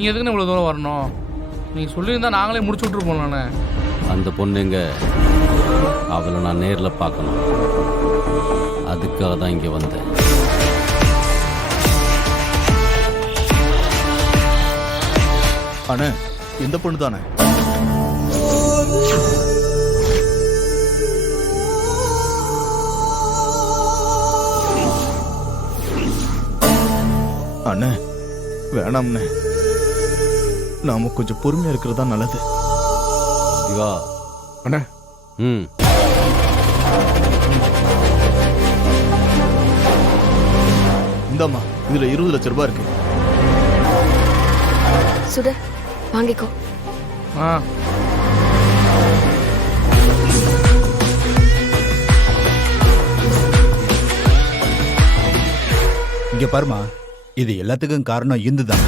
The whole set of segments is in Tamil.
நீங்கள் எதுக்குன்னு இவ்வளோ தூரம் வரணும்? நீங்கள் சொல்லியிருந்தா நாங்களே முடிச்சு விட்ருப்போம்லாண்ணே. அந்த பொண்ணுங்க அவளை நான் நேரில் பார்க்கணும். அதுக்காக தான் இங்கே வந்தேன். அண்ணே, இந்த பொண்ணு தானே? அண்ணே வேணாம்ண்ணே, நாம கொஞ்சம் பொறுமையா இருக்கிறதா நல்லது. சிவா. அண்ணா. ம். இந்தாம்மா, இதுல 20 லட்சம் ரூபாய் இருக்கு. சுடர் வாங்கிக்கோ. ஆ இங்க பாருமா, இது எல்லாத்துக்கும் காரணம் இந்து தான்.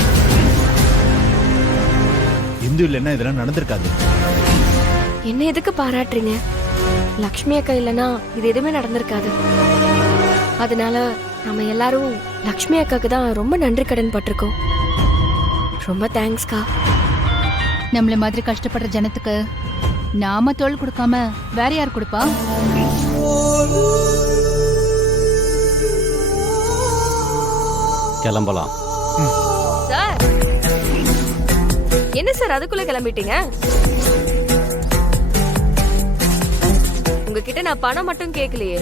இந்து இல்லைன்னா இதெல்லாம் நடந்திருக்காது. என்ன எதுக்கு பாராட்டுறீங்க? லக்ஷ்மி அக்கா இல்லைன்னா இது எதுவுமே நடந்திருக்காது. அதனால நம்ம எல்லாரும் லக்ஷ்மி அக்காக்கு தான் ரொம்ப நன்றி கடன் பட்டிருக்கோம். ரொம்ப தேங்க்ஸ்க்கா. நம்மள மாதிரி கஷ்டப்படுற ஜனத்துக்கு நாம தோள் கொடுக்காம வேற யார் கொடுப்பா? கிளம்பலாம். சார், என்ன சார் அதுக்குள்ள கிளம்பிட்டீங்க? உங்ககிட்ட நான் பணம் மட்டும் கேட்கலையே.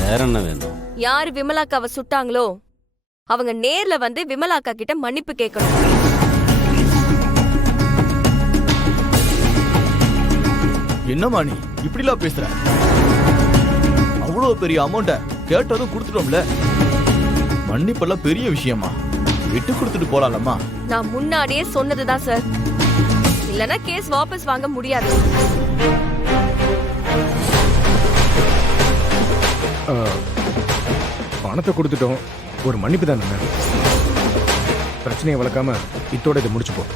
வேற என்ன வேணும்? யாரு விமலாக்காவை சுட்டாங்களோ அவங்க நேர்ல வந்து விமலாக்கா கிட்ட மன்னிப்பு கேட்கணும். என்னம்மா நீ இப்படிலாம் பேசுற? அவ்வளவு பெரிய அமௌண்ட கேட்டதும் கொடுத்துட்டோம்ல. மன்னிப்பெல்லாம் பெரிய விஷயமா? விட்டு கொடுத்துட்டு போலாம்லம்மா. நான் முன்னாடியே சொன்னதுதான் சார், இல்லனா கேஸ் வாபஸ் வாங்க முடியாது. பணத்தை கொடுத்துட்டோம், ஒரு மன்னிப்பு தானே. பிரச்சனையை வளர்க்காம இத்தோட இதை முடிச்சுப்போம்.